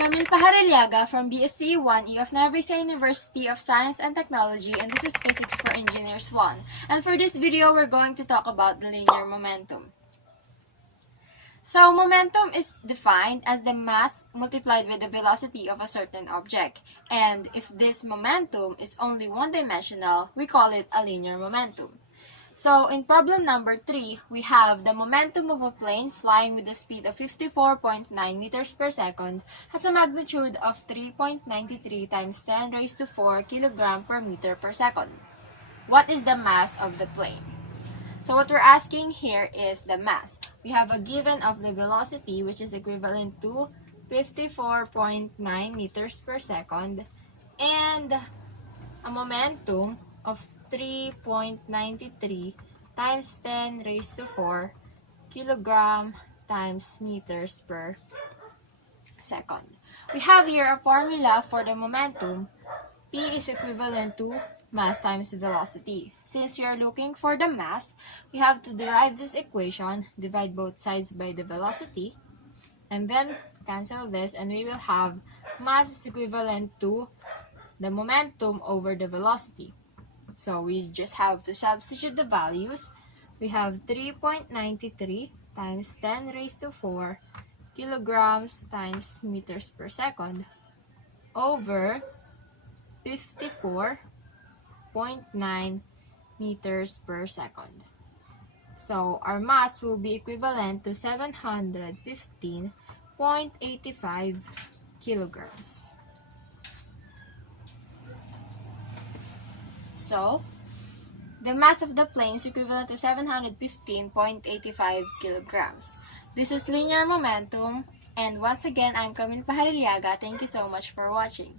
Camille Pajarillaga from BSCE 1E of Nueva University of Science and Technology, and this is Physics for Engineers 1. And for this video, we're going to talk about the linear momentum. So, momentum is defined as the mass multiplied with the velocity of a certain object. And if this momentum is only one-dimensional, we call it a linear momentum. So, in problem number 3, we have the momentum of a plane flying with a speed of 54.9 meters per second has a magnitude of 3.93 times 10 raised to 4 kilogram per meter per second. What is the mass of the plane? So, what we're asking here is the mass. We have a given of the velocity, which is equivalent to 54.9 meters per second, and a momentum of 3.93 times 10 raised to 4 kilogram times meters per second. We have here a formula for the momentum. P is equivalent to mass times velocity. Since we are looking for the mass, we have to derive this equation, divide both sides by the velocity, and then cancel this, and we will have mass is equivalent to the momentum over the velocity. So we just have to substitute the values. We have 3.93 times 10 raised to 4 kilograms times meters per second over 54.9 meters per second. So our mass will be equivalent to 715.85 kilograms. So, the mass of the plane is equivalent to 715.85 kilograms. This is linear momentum, and once again, I'm Camille Pajarillaga. Thank you so much for watching.